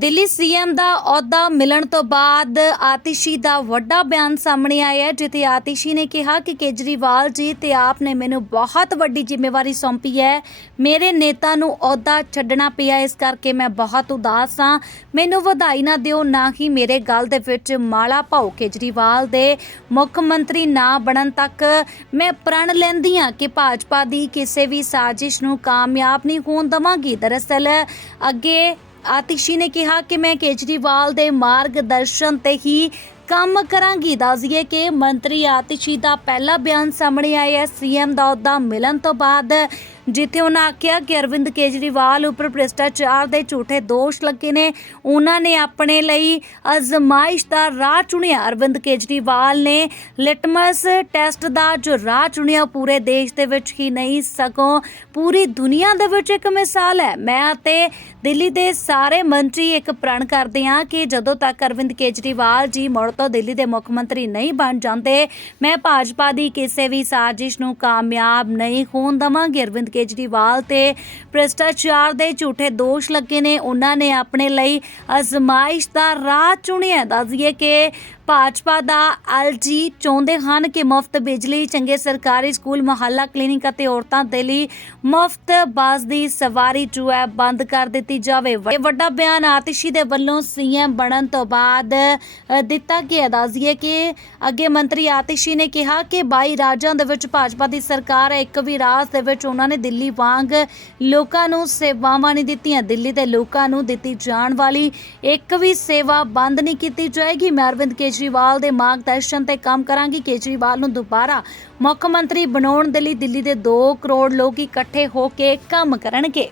Delhi CM ਦਾ ਅਹੁਦਾ ਮਿਲਣ ਤੋਂ ਬਾਅਦ ਆਤਿਸ਼ੀ ਦਾ ਵੱਡਾ ਬਿਆਨ ਸਾਹਮਣੇ ਆਇਆ ਜਿੱਥੇ ਆਤਿਸ਼ੀ ਨੇ ਕਿਹਾ ਕਿ ਕੇਜਰੀਵਾਲ ਜੀ ਤੇ ਆਪ ਨੇ ਮੈਨੂੰ ਬਹੁਤ ਵੱਡੀ ਜ਼ਿੰਮੇਵਾਰੀ ਸੌਂਪੀ ਹੈ। ਮੇਰੇ ਨੇਤਾ ਨੂੰ ਅਹੁਦਾ ਛੱਡਣਾ ਪਿਆ, ਇਸ ਕਰਕੇ ਮੈਂ ਬਹੁਤ ਉਦਾਸ ਹਾਂ। ਮੈਨੂੰ ਵਧਾਈ ਨਾ ਦਿਓ, ਨਾ ਹੀ ਮੇਰੇ ਗੱਲ ਦੇ ਵਿੱਚ ਮਾਲਾ ਪਾਓ। ਕੇਜਰੀਵਾਲ ਦੇ ਮੁੱਖ ਮੰਤਰੀ ਨਾ ਬਣਨ ਤੱਕ ਮੈਂ ਪ੍ਰਣ ਲੈਂਦੀ ਹਾਂ ਕਿ ਭਾਜਪਾ ਦੀ ਕਿਸੇ ਵੀ ਸਾਜ਼ਿਸ਼ ਨੂੰ ਕਾਮਯਾਬ ਨਹੀਂ ਹੋਣ ਦਵਾਂਗੀ। ਦਰਅਸਲ ਅੱਗੇ ਆਤਿਸ਼ੀ ਨੇ ਕਿਹਾ ਕਿ ਮੈਂ ਕੇਜਰੀਵਾਲ ਦੇ ਮਾਰਗਦਰਸ਼ਨ ਤੇ ਹੀ ਕੰਮ ਕਰਾਂਗੀ। ਦੱਸਈਏ ਕਿ ਮੰਤਰੀ ਆਤਿਸ਼ੀ ਦਾ ਪਹਿਲਾ ਬਿਆਨ ਸਾਹਮਣੇ ਆਇਆ ਹੈ। ਸੀਐਮ ਦਾ ਅਹੁਦਾ ਮਿਲਣ ਤੋਂ ਬਾਅਦ ਜਿੱਥੇ ਉਹਨਾਂ ਆਖਿਆ ਕਿ ਅਰਵਿੰਦ ਕੇਜਰੀਵਾਲ ਉੱਪਰ ਭ੍ਰਿਸ਼ਟਾਚਾਰ ਦੇ ਝੂਠੇ ਦੋਸ਼ ਲੱਗੇ ਨੇ। ਉਹਨਾਂ ਨੇ ਆਪਣੇ ਲਈ ਅਜ਼ਮਾਇਸ਼ ਦਾ ਰਾਹ ਚੁਣਿਆ। ਅਰਵਿੰਦ ਕੇਜਰੀਵਾਲ ਨੇ ਲਿਟਮਸ ਟੈਸਟ ਦਾ ਜੋ ਰਾਹ ਚੁਣਿਆ, ਉਹ ਪੂਰੇ ਦੇਸ਼ ਦੇ ਵਿੱਚ ਹੀ ਨਹੀਂ, ਸਗੋਂ ਪੂਰੀ ਦੁਨੀਆ ਦੇ ਵਿੱਚ ਇੱਕ ਮਿਸਾਲ ਹੈ। ਮੈਂ ਅਤੇ ਦਿੱਲੀ ਦੇ ਸਾਰੇ ਮੰਤਰੀ ਇੱਕ ਪ੍ਰਣ ਕਰਦੇ ਹਾਂ ਕਿ ਜਦੋਂ ਤੱਕ ਅਰਵਿੰਦ ਕੇਜਰੀਵਾਲ ਜੀ ਮੁੜ ਤੋਂ ਦਿੱਲੀ ਦੇ ਮੁੱਖ ਮੰਤਰੀ ਨਹੀਂ ਬਣ ਜਾਂਦੇ, ਮੈਂ ਭਾਜਪਾ ਦੀ ਕਿਸੇ ਵੀ ਸਾਜ਼ਿਸ਼ ਨੂੰ ਕਾਮਯਾਬ ਨਹੀਂ ਹੋਣ ਦਵਾਂਗੀ। ਅਰਵਿੰਦ ਕੇਜਰੀਵਾਲ ਤੇ ਭ੍ਰਿਸ਼ਟਾਚਾਰ ਦੇ ਝੂਠੇ ਦੋਸ਼ ਲੱਗੇ ਨੇ। ਉਹਨਾਂ ਨੇ ਆਪਣੇ ਲਈ ਅਜ਼ਮਾਇਸ਼ ਦਾ ਰਾਹ ਚੁਣਿਆ। ਦੱਸਈਏ ਕਿ ਭਾਜਪਾ ਦਾ ਐਲਜੀ ਚਾਹੁੰਦੇ ਹਨ ਕਿ ਮੁਫਤ ਬਿਜਲੀ, ਚੰਗੇ ਸਰਕਾਰੀ ਸਕੂਲ, ਮੁਹੱਲਾ ਕਲੀਨਿਕ ਅਤੇ ਔਰਤਾਂ ਦੇ ਲਈ ਮੁਫਤ ਬੱਸ ਦੀ ਸਵਾਰੀ ਜੋ ਹੈ ਬੰਦ ਕਰ ਦਿੱਤੀ ਜਾਵੇ। ਇਹ ਵੱਡਾ ਬਿਆਨ ਆਤਿਸ਼ੀ ਦੇ ਵੱਲੋਂ ਸੀਐਮ ਬਣਨ ਤੋਂ ਬਾਅਦ ਦਿੱਤਾ ਗਿਆ। ਦੱਸਈਏ ਕਿ ਅੱਗੇ ਮੰਤਰੀ ਆਤਿਸ਼ੀ ਨੇ ਕਿਹਾ ਕਿ 22 ਰਾਜਾਂ ਦੇ ਵਿੱਚ ਭਾਜਪਾ ਦੀ ਸਰਕਾਰ ਹੈ, ਇੱਕ ਵੀ ਰਾਜ ਦੇ ਵਿੱਚ ਉਹਨਾਂ ਨੇ ਦਿੱਲੀ ਵਾਂਗ ਲੋਕਾਂ ਨੂੰ ਸੇਵਾਵਾਂ ਨਹੀਂ ਦਿੱਤੀਆਂ। ਦਿੱਲੀ ਦੇ ਲੋਕਾਂ ਨੂੰ ਦਿੱਤੀ ਜਾਣ ਵਾਲੀ ਇੱਕ ਵੀ ਸੇਵਾ ਬੰਦ ਨਹੀਂ ਕੀਤੀ ਜਾਏਗੀ। ਮੈਂ ਅਰਵਿੰਦ ਕੇਜਰੀਵਾਲ ਦੇ ਮਾਰਗਦਰਸ਼ਨ ਤੇ ਕੰਮ ਕਰਾਂਗੀ। ਕੇਜਰੀਵਾਲ ਨੂੰ ਦੁਬਾਰਾ ਮੁੱਖ ਮੰਤਰੀ ਬਣਾਉਣ ਦੇ ਲਈ ਦਿੱਲੀ ਦੇ 2 ਕਰੋੜ ਲੋਕ ਇਕੱਠੇ ਹੋ ਕੇ ਕੰਮ ਕਰਨਗੇ।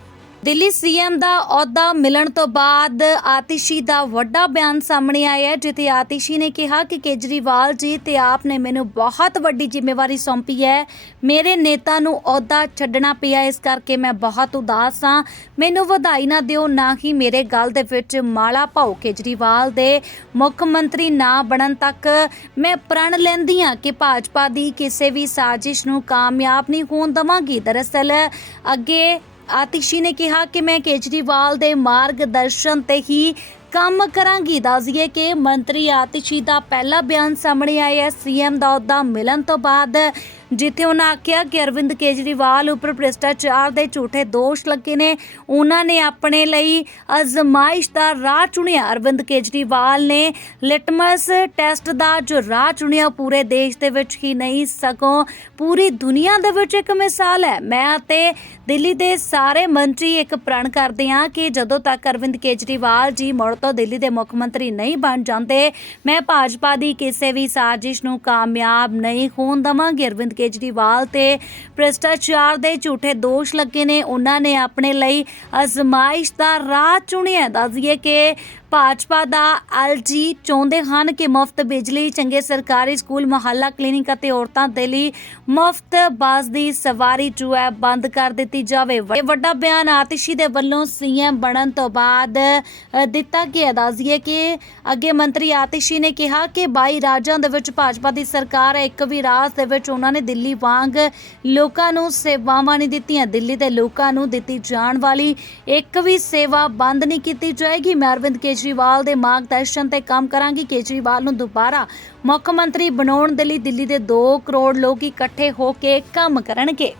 ਦਿੱਲੀ ਸੀਐਮ ਦਾ ਅਹੁਦਾ ਮਿਲਣ ਤੋਂ ਬਾਅਦ ਆਤਿਸ਼ੀ ਦਾ ਵੱਡਾ ਬਿਆਨ ਸਾਹਮਣੇ ਆਇਆ ਹੈ, ਜਿੱਥੇ ਆਤਿਸ਼ੀ ਨੇ ਕਿਹਾ ਕਿ ਕੇਜਰੀਵਾਲ ਜੀ ਤੇ ਆਪ ਨੇ ਮੈਨੂੰ ਬਹੁਤ ਵੱਡੀ ਜ਼ਿੰਮੇਵਾਰੀ ਸੌਂਪੀ ਹੈ। ਮੇਰੇ ਨੇਤਾ ਨੂੰ ਅਹੁਦਾ ਛੱਡਣਾ ਪਿਆ, ਇਸ ਕਰਕੇ ਮੈਂ ਬਹੁਤ ਉਦਾਸ ਹਾਂ। ਮੈਨੂੰ ਵਧਾਈ ਨਾ ਦਿਓ, ਨਾ ਹੀ ਮੇਰੇ ਗਲ ਦੇ ਵਿੱਚ ਮਾਲਾ ਪਾਓ। ਕੇਜਰੀਵਾਲ ਦੇ ਮੁੱਖ ਮੰਤਰੀ ਨਾ ਬਣਨ ਤੱਕ ਮੈਂ ਪ੍ਰਣ ਲੈਂਦੀ ਹਾਂ ਕਿ ਭਾਜਪਾ ਦੀ ਕਿਸੇ ਵੀ ਸਾਜ਼ਿਸ਼ ਨੂੰ ਕਾਮਯਾਬ ਨਹੀਂ ਹੋਣ ਦਵਾਂਗੀ। ਦਰਅਸਲ ਅੱਗੇ ਆਤਿਸ਼ੀ ਨੇ ਕਿਹਾ ਕਿ ਮੈਂ ਕੇਜਰੀਵਾਲ ਦੇ ਮਾਰਗਦਰਸ਼ਨ ਤੇ ਹੀ ਕੰਮ ਕਰਾਂਗੀ। ਦੱਸਈਏ ਕਿ ਮੰਤਰੀ ਆਤਿਸ਼ੀ ਦਾ ਪਹਿਲਾ ਬਿਆਨ ਸਾਹਮਣੇ ਆਇਆ। ਹੈ ਸੀਐਮ ਦਾ ਅਹੁਦਾ ਮਿਲਣ ਤੋਂ ਬਾਅਦ ਜਿੱਥੇ ਉਹਨਾਂ ਆਖਿਆ ਕਿ ਅਰਵਿੰਦ ਕੇਜਰੀਵਾਲ ਉੱਪਰ ਭ੍ਰਿਸ਼ਟਾਚਾਰ ਦੇ ਝੂਠੇ ਦੋਸ਼ ਲੱਗੇ ਨੇ। ਉਹਨਾਂ ਨੇ ਆਪਣੇ ਲਈ ਅਜ਼ਮਾਇਸ਼ ਦਾ ਰਾਹ ਚੁਣਿਆ। ਅਰਵਿੰਦ ਕੇਜਰੀਵਾਲ ਨੇ ਲਿਟਮਸ ਟੈਸਟ ਦਾ ਜੋ ਰਾਹ ਚੁਣਿਆ, ਉਹ ਪੂਰੇ ਦੇਸ਼ ਦੇ ਵਿੱਚ ਹੀ ਨਹੀਂ, ਸਗੋਂ ਪੂਰੀ ਦੁਨੀਆ ਦੇ ਵਿੱਚ ਇੱਕ ਮਿਸਾਲ ਹੈ। ਮੈਂ ਅਤੇ ਦਿੱਲੀ ਦੇ ਸਾਰੇ ਮੰਤਰੀ ਇੱਕ ਪ੍ਰਣ ਕਰਦੇ ਹਾਂ ਕਿ ਜਦੋਂ ਤੱਕ ਅਰਵਿੰਦ ਕੇਜਰੀਵਾਲ ਜੀ ਮੁੜ ਤੋਂ ਦਿੱਲੀ ਦੇ ਮੁੱਖ ਮੰਤਰੀ ਨਹੀਂ ਬਣ ਜਾਂਦੇ, ਮੈਂ ਭਾਜਪਾ ਦੀ ਕਿਸੇ ਵੀ ਸਾਜ਼ਿਸ਼ ਨੂੰ ਕਾਮਯਾਬ ਨਹੀਂ ਹੋਣ ਦਵਾਂਗੀ। ਅਰਵਿੰਦ ਕੇਜਰੀਵਾਲ ਤੇ ਭ੍ਰਿਸ਼ਟਾਚਾਰ ਦੇ ਝੂਠੇ ਦੋਸ਼ ਲੱਗੇ ਨੇ। ਉਹਨਾਂ ਨੇ ਆਪਣੇ ਲਈ ਅਜ਼ਮਾਇਸ਼ ਦਾ ਰਾਹ ਚੁਣਿਆ। ਦੱਸਈਏ ਕਿ ਭਾਜਪਾ ਦਾ ਐਲਜੀ ਚਾਹੁੰਦੇ ਹਨ ਕਿ ਮੁਫਤ ਬਿਜਲੀ, ਚੰਗੇ ਸਰਕਾਰੀ ਸਕੂਲ, ਮੁਹੱਲਾ ਕਲੀਨਿਕ ਅਤੇ ਔਰਤਾਂ ਦੇ ਲਈ ਮੁਫਤ ਬੱਸ ਦੀ ਸਵਾਰੀ ਜੋ ਹੈ ਬੰਦ ਕਰ ਦਿੱਤੀ ਜਾਵੇ। ਇਹ ਵੱਡਾ ਬਿਆਨ ਆਤਿਸ਼ੀ ਦੇ ਵੱਲੋਂ ਸੀਐਮ ਬਣਨ ਤੋਂ ਬਾਅਦ ਦਿੱਤਾ ਗਿਆ। ਦੱਸਈਏ ਕਿ ਅੱਗੇ ਮੰਤਰੀ ਆਤਿਸ਼ੀ ਨੇ ਕਿਹਾ ਕਿ 22 ਰਾਜਾਂ ਦੇ ਵਿੱਚ ਭਾਜਪਾ ਦੀ ਸਰਕਾਰ ਹੈ, ਇੱਕ ਵੀ ਰਾਜ ਦੇ ਵਿੱਚ ਉਹਨਾਂ ਨੇ ਦਿੱਲੀ ਵਾਂਗ ਲੋਕਾਂ ਨੂੰ ਸੇਵਾਵਾਂ ਨਹੀਂ ਦਿੱਤੀਆਂ। ਦਿੱਲੀ ਦੇ ਲੋਕਾਂ ਨੂੰ ਦਿੱਤੀ ਜਾਣ ਵਾਲੀ ਇੱਕ ਵੀ ਸੇਵਾ ਬੰਦ ਨਹੀਂ ਕੀਤੀ ਜਾਏਗੀ। ਮੈਂ ਅਰਵਿੰਦ ਕੇ ਕੇਜਰੀਵਾਲ ਦੇ ਮਾਰਗਦਰਸ਼ਨ ਤੇ ਕੰਮ ਕਰਾਂਗੀ। ਕੇਜਰੀਵਾਲ ਨੂੰ ਦੁਬਾਰਾ ਮੁੱਖ ਮੰਤਰੀ ਬਣਾਉਣ ਦੇ ਲਈ ਦਿੱਲੀ ਦੇ 2 ਕਰੋੜ ਲੋਕ ਇਕੱਠੇ ਹੋ ਕੇ ਕੰਮ ਕਰਨਗੇ।